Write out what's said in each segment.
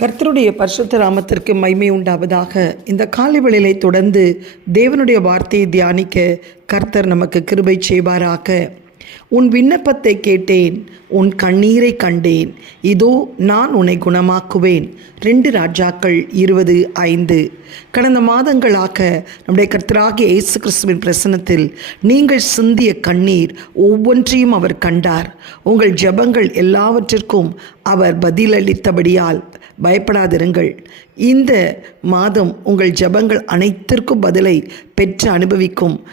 கர்த்தருடைய பரிசுத்த ராமத்திற்கு மைமை உண்டாவதாக. இந்த காலை வேளையிலே தொடர்ந்து தேவனுடைய வார்த்தையை தியானிக்க கர்த்தர் நமக்கு கிருபை செய்வாராக. உன் விண்ணப்பத்தை கேட்டேன் உன் கண்ணீரை கண்டேன். இதோ நான் உன்னை குணமாக்குவேன். ரெண்டு ராஜாக்கள் இருபது ஐந்து. கடந்த மாதங்களாக நம்முடைய கர்த்தராகிய இயேசு கிறிஸ்துவின் பிரசனத்தில் நீங்கள் சிந்திய கண்ணீர் ஒவ்வொன்றையும் அவர் கண்டார். உங்கள் ஜெபங்கள் எல்லாவற்றிற்கும் அவர் பதிலளித்தபடியால் பயப்படாதிருங்கள். இந்த மாதம் உங்கள் ஜெபங்கள் அனைத்திற்கும் பதிலை பெற்று அனுபவிக்கும்.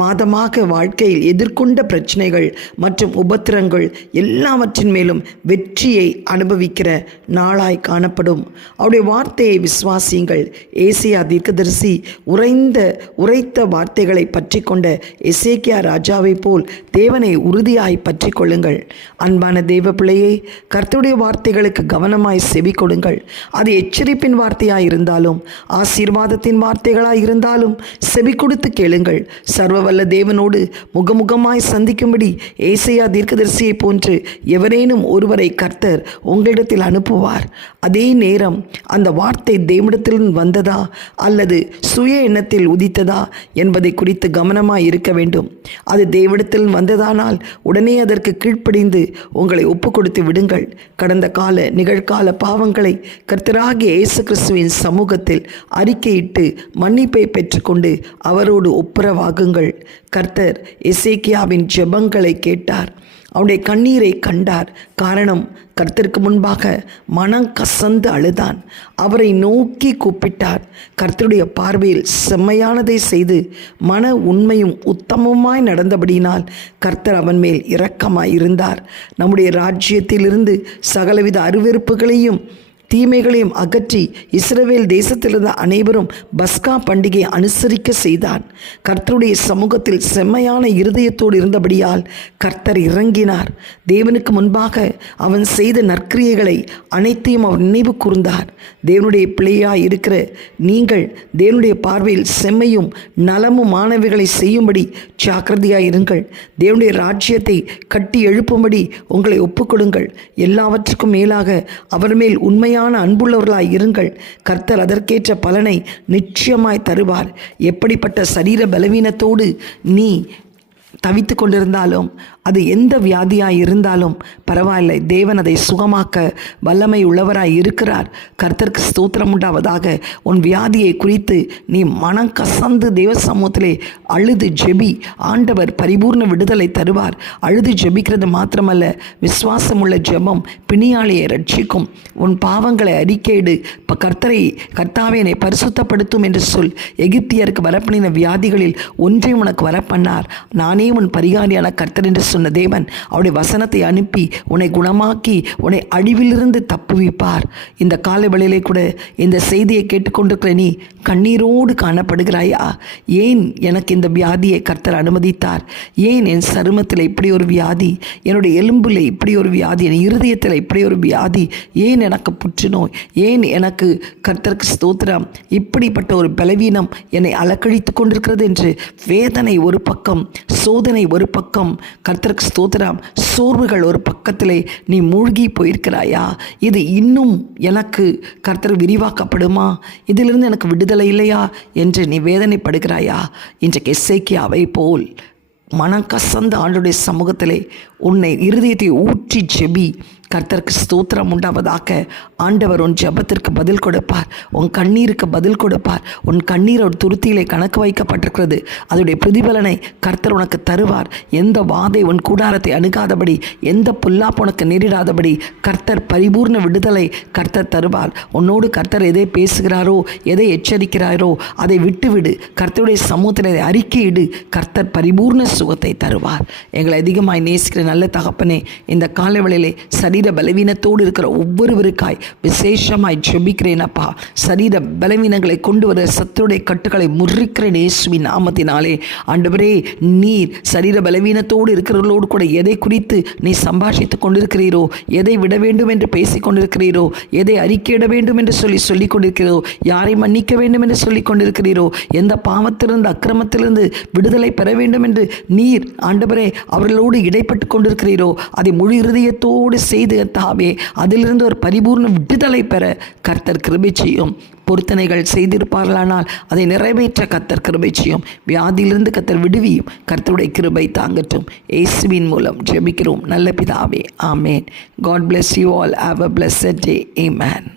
மாதமாக வாழ்க்கையில் எதிர்கொண்ட பிரச்சனைகள் மற்றும் உபத்திரங்கள் எல்லாவற்றின் மேலும் வெற்றியை அனுபவிக்கிற நாளாய் காணப்படும். அவருடைய வார்த்தையை விசுவாசியுங்கள். ஏசியா தீர்க்கதரிசி உறைந்த உரைத்த வார்த்தைகளை பற்றி கொண்ட எசேக்கியா ராஜாவைப் போல் தேவனை உறுதியாய் பற்றி கொள்ளுங்கள் அன்பான தெய்வ பிள்ளையை கர்த்தருடைய வார்த்தைகளுக்கு கவனமாய் செவி கொடுங்கள் அது எச்சரிப்பின் வார்த்தையாய் இருந்தாலும் ஆசீர்வாதத்தின் வார்த்தைகளாய் இருந்தாலும் செவி கொடுத்து கேளுங்கள். சர்வ வல்ல தேவனோடு முகமுகமாய் சந்திக்கும்படி ஏசையா தீர்க்கதரிசியை போன்று எவரேனும் ஒருவரை கர்த்தர் உங்களிடத்தில் அனுப்புவார். அதே நேரம் அந்த வார்த்தை தேவனிடத்திலிருந்து வந்ததா அல்லது சுய எண்ணத்தில் உதித்ததா என்பதை குறித்து கவனமாய் இருக்க வேண்டும். அது தேவனிடத்தில் வந்ததானால் உடனே அதற்கு கீழ்ப்படிந்து உங்களை ஒப்பு கொடுத்து விடுங்கள். கடந்த கால நிகழ்கால பாவங்களை கர்த்தராகிய இயேசு கிறிஸ்துவின் சமூகத்தில் அறிக்கையிட்டு மன்னிப்பை பெற்றுக்கொண்டு அவரோடு ஒப்புரவாகுங்கள். கர்த்தர் எசேக்கியாவின் ஜெபங்களை கேட்டார். அவனுடைய கண்ணீரை கண்டார். காரணம் கர்த்தருக்கு முன்பாக மனம் கசந்து அழுதான். அவரை நோக்கி கூப்பிட்டார். கர்த்தருடைய பார்வையில் செம்மையானதை செய்து மன உண்மையும் உத்தமமாய் நடந்தபடியினால் கர்த்தர் அவன் மேல் இரக்கமாய் இருந்தார் நம்முடைய ராஜ்யத்திலிருந்து சகலவித அருவெறுப்புகளையும் தீமைகளையும் அகற்றி இஸ்ரவேல் தேசத்திலிருந்த அனைவரும் பஸ்கா பண்டிகையை அனுசரிக்க செய்தான். கர்த்தருடைய சமூகத்தில் செம்மையான இருதயத்தோடு இருந்தபடியால் கர்த்தர் இறங்கினார். தேவனுக்கு முன்பாக அவன் செய்த நற்கிரியைகளை அனைத்தையும் அவர் நினைவு கூர்ந்தார். தேவனுடைய பிள்ளையாக இருக்கிற நீங்கள் தேவனுடைய பார்வையில் செம்மையும் நலமும் மாணவிகளை செய்யும்படி ஜாக்கிரதையாய் இருங்கள். தேவனுடைய ராஜ்யத்தை கட்டி எழுப்பும்படி உங்களை ஒப்புக்கொடுங்கள். எல்லாவற்றுக்கும் மேலாக அவர் மேல் உண்மையாக உண்மையான அன்புள்ளவர்களாய் இருங்கள். கர்த்தர் அதற்கேற்ற பலனை நிச்சயமாய் தருவார். எப்படிப்பட்ட சரீர பலவீனத்தோடு நீ தவித்து கொண்டிருந்தாலும் அது எந்த வியாதியாக இருந்தாலும் பரவாயில்லை. தேவன் அதை சுகமாக்க வல்லமை உள்ளவராய் இருக்கிறார். கர்த்தருக்கு ஸ்தோத்திரம் உண்டாவதாக உன் வியாதியை குறித்து நீ மனம் கசந்து தேவ சமூகத்திலே அழுது ஜெபி. ஆண்டவர் பரிபூர்ண விடுதலை தருவார். அழுது ஜெபிக்கிறது மாத்திரமல்ல விசுவாசமுள்ள ஜெபம் பிணியாளியை ரட்சிக்கும் உன் பாவங்களை அறிக்கையிடு. இப்போ கர்த்தரை கர்த்தாவே என்னை பரிசுத்தப்படுத்தும் என்று சொல். எகிப்தியருக்கு வரப்பண்ணின வியாதிகளில் ஒன்றை உனக்கு வரப்பண்ணார். நானே உன் பரிகாரியான கர்த்தர் என்று சொன்ன தேவன் அவருடைய வசனத்தை அனுப்பி உன்னை குணமாக்கி உன்னை அழிவிலிருந்து தப்புவிப்பார். இந்த காலை வேளையிலே கூட இந்த செய்தியை கேட்டுக்கொண்டிருக்கிற நீ கண்ணீரோடு காணப்படுகிறாயா? ஏன் எனக்கு இந்த வியாதியை கர்த்தர் அனுமதித்தார்? ஏன் என் சருமத்தில் இப்படி ஒரு வியாதி? என்னுடைய எலும்பில் இப்படி ஒரு வியாதி? என் இருதயத்தில் இப்படி ஒரு வியாதி? ஏன் எனக்கு புற்றுநோய்? ஏன் எனக்கு கர்த்தருக்கு ஸ்தோத்திரம்? இப்படிப்பட்ட ஒரு பலவீனம் என்னை அலக்கழித்து கொண்டிருக்கிறது என்று வேதனை ஒரு பக்கம் சோதனை ஒரு பக்கம் கர்த்தருக்கு ஸ்தோத்திரம். சோர்வுகள் ஒரு பக்கத்திலே நீ மூழ்கி போயிருக்கிறாயா? இது இன்னும் எனக்கு கர்த்தர் விரிவாக்கப்படுமா? இதிலிருந்து எனக்கு விடுதலை இல்லையா? என்று நீ வேதனைப்படுகிறாயா? இன்றைக்கு அவை போல் மனம் கசந்த ஆண்டுடைய சமூகத்திலே உன்னை இருதயத்தை ஊற்றி ஜெபி. கர்த்தருக்கு ஸ்தோத்திரம் உண்டாவதாக. ஆண்டவர் உன் ஜெபத்திற்கு பதில் கொடுப்பார். உன் கண்ணீருக்கு பதில் கொடுப்பார். உன் கண்ணீர் ஒரு துருத்தியிலே கணக்கு வைக்கப்பட்டிருக்கிறது. அதோடைய பிரதிபலனை கர்த்தர் உனக்கு தருவார். எந்த வாதை உன் கூடாரத்தை அணுகாதபடி எந்த புல்லாப்பு உனக்கு நேரிடாதபடி கர்த்தர் பரிபூர்ண விடுதலை கர்த்தர் தருவார். உன்னோடு கர்த்தர் எதை பேசுகிறாரோ எதை எச்சரிக்கிறாரோ அதை விட்டுவிடு. கர்த்தருடைய சமூகத்தில் அதை அறிக்கையிடு. கர்த்தர் பரிபூர்ண சுகத்தை தருவார். எங்களை அதிகமாய் நேசிக்கிற நல்ல தகப்பனே இந்த காலவெளியிலே சரீர பலவீனத்தோடு இருக்கிற ஒவ்வொருவருக்காய் விசேஷமாய் ஜெபிக்கிறேன் அப்பா. சரீர பலவீனங்களை கொண்டு வர சத்துடைய கட்டுகளை முறிக்கிற இயேசுவின் நாமத்தினாலே. ஆண்டவரே நீர் சரீர பலவீனத்தோடு இருக்கிறவர்களோடு கூட எதை குறித்து நீ சம்பாஷித்துக் கொண்டிருக்கிறீரோ எதை விட வேண்டும் என்று பேசிக் கொண்டிருக்கிறீரோ எதை அறிக்கையிட வேண்டும் என்று சொல்லி சொல்லிக் கொண்டிருக்கிறீரோ யாரை மன்னிக்க வேண்டும் என்று சொல்லிக் கொண்டிருக்கிறீரோ எந்த பாவத்திலிருந்து அக்கிரமத்திலிருந்து விடுதலை பெற வேண்டும் என்று நீர் ஆண்டவரே அவர்களோடு இடைப்பட்டு கொண்டிருக்கிறீரோ அதை முழு இருதயத்தோடு செய்து தாவே அதிலிருந்து ஒரு பரிபூர்ண விடுதலை பெற கர்த்தர் கிருபை செய்யும். பொருத்தனைகள் செய்திருப்பார்களானால் அதை நிறைவேற்ற கர்த்தர் கிருபை செய்யும். வியாதியிலிருந்து கர்த்தர் விடுவியும். கர்த்தருடைய கிருபை தாங்கட்டும். இயேசுவின் மூலம் ஜெபிக்கிறோம். நல்ல பிதாவே ஆமேன். God bless you all have a bless day man